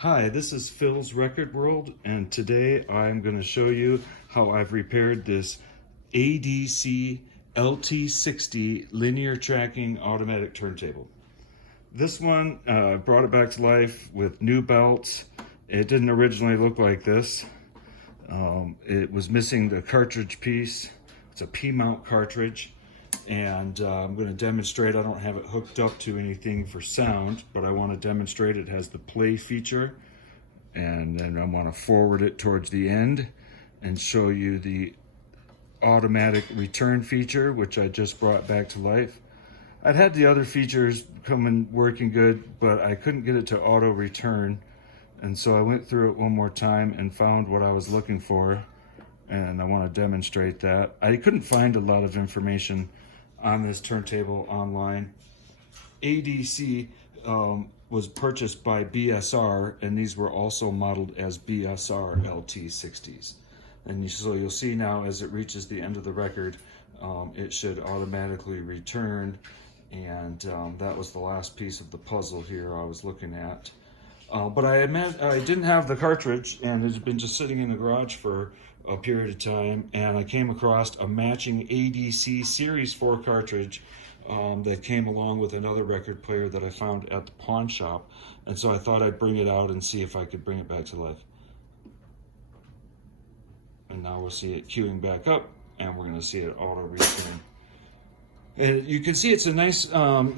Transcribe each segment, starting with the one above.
Hi, this is Phil's Record World, and today I'm going to show you how I've repaired this ADC LT60 linear tracking automatic turntable. This one brought it back to life with new belts. It didn't originally look like this. It was missing the cartridge piece. It's a P-mount cartridge, and I'm going to demonstrate. I don't have it hooked up to anything for sound, but I want to demonstrate it has the play feature, and then I want to forward it towards the end and show you the automatic return feature, which I just brought back to life. I'd had the other features coming working good, but I couldn't get it to auto return, and so I went through it one more time and found what I was looking for, and I want to demonstrate that. I couldn't find a lot of information on this turntable online. ADC was purchased by BSR, and these were also modeled as BSR LT60s. And so you'll see now as it reaches the end of the record, it should automatically return, and that was the last piece of the puzzle here I was looking at. But I admit I didn't have the cartridge, and it's been just sitting in the garage for a period of time, and I came across a matching ADC Series 4 cartridge that came along with another record player that I found at the pawn shop, and so I thought I'd bring it out and see if I could bring it back to life. And now we'll see it queuing back up, and we're going to see it auto return. And you can see it's a nice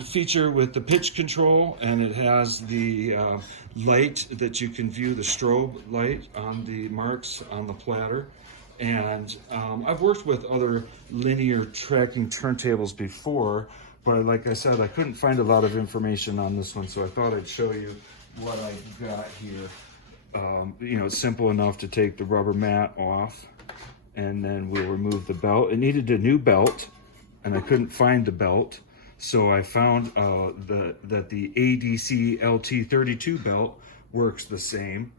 feature with the pitch control, and it has the light that you can view, the strobe light on the marks on the platter. And I've worked with other linear tracking turntables before, but like I said, I couldn't find a lot of information on this one, so I thought I'd show you what I've got here. You know, it's simple enough to take the rubber mat off, and then we'll remove the belt. It needed a new belt, and I couldn't find the belt, so I found that the ADC LT32 belt works the same.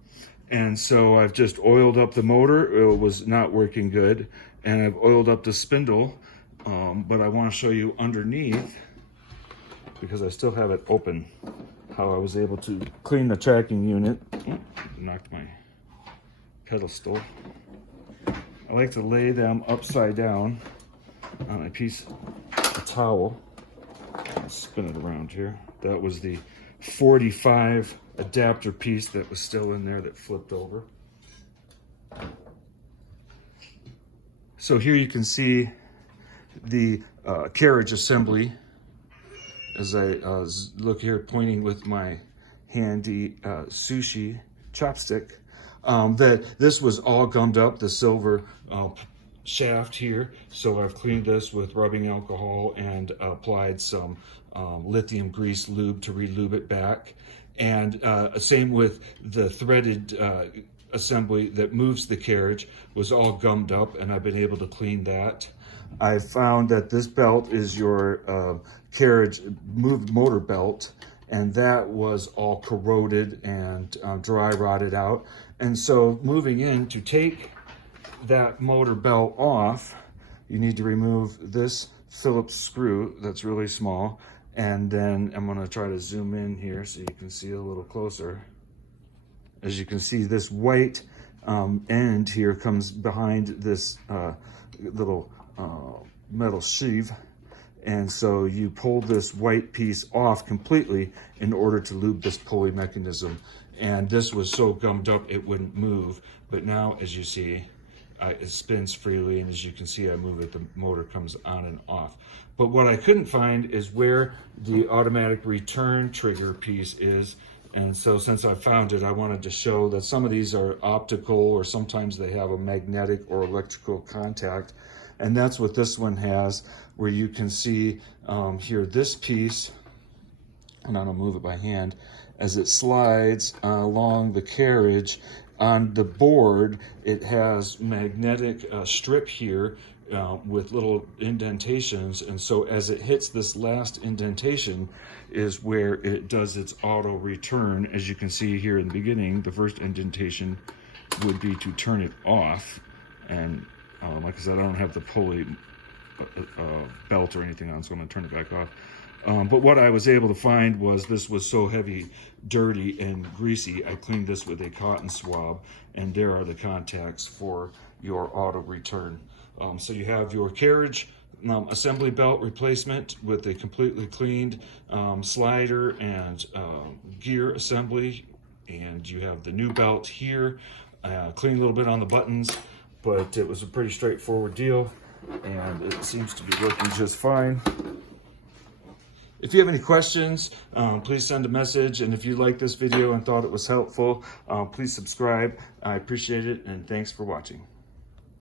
And so I've just oiled up the motor. It was not working good, and I've oiled up the spindle, but I want to show you underneath, because I still have it open, how I was able to clean the tracking unit. Oh, knocked my pedestal. I like to lay them upside down on a piece of towel. I'll spin it around here. That was the 45 adapter piece that was still in there that flipped over. So here you can see the carriage assembly as I look here, pointing with my handy sushi chopstick, that this was all gummed up, the silver shaft here. So I've cleaned this with rubbing alcohol and applied some lithium grease lube to relube it back. And same with the threaded assembly that moves the carriage, was all gummed up, and I've been able to clean that. I found that this belt is your carriage moved motor belt, and that was all corroded and dry rotted out. And so moving in to take that motor belt off, you need to remove this Phillips screw that's really small, and then I'm going to try to zoom in here so you can see a little closer. As you can see, this white end here comes behind this little metal sheave, and so you pull this white piece off completely in order to lube this pulley mechanism. And this was so gummed up it wouldn't move, but now as you see, it spins freely, and as you can see, I move it, the motor comes on and off. But what I couldn't find is where the automatic return trigger piece is, and so since I found it, I wanted to show that some of these are optical, or sometimes they have a magnetic or electrical contact, and that's what this one has, where you can see here this piece, and I'm gonna move it by hand, as it slides along the carriage. On the board, it has magnetic strip here with little indentations, and so as it hits this last indentation is where it does its auto return. As you can see here in the beginning, the first indentation would be to turn it off, and like I said, I don't have the pulley belt or anything on, so I'm going to turn it back off. But what I was able to find was this was so heavy, dirty, and greasy. I cleaned this with a cotton swab, and there are the contacts for your auto return. So you have your carriage assembly belt replacement with a completely cleaned slider and gear assembly, and you have the new belt here. Cleaned a little bit on the buttons, but it was a pretty straightforward deal, and it seems to be working just fine. If you have any questions, please send a message, and if you liked this video and thought it was helpful, please subscribe. I appreciate it, and thanks for watching.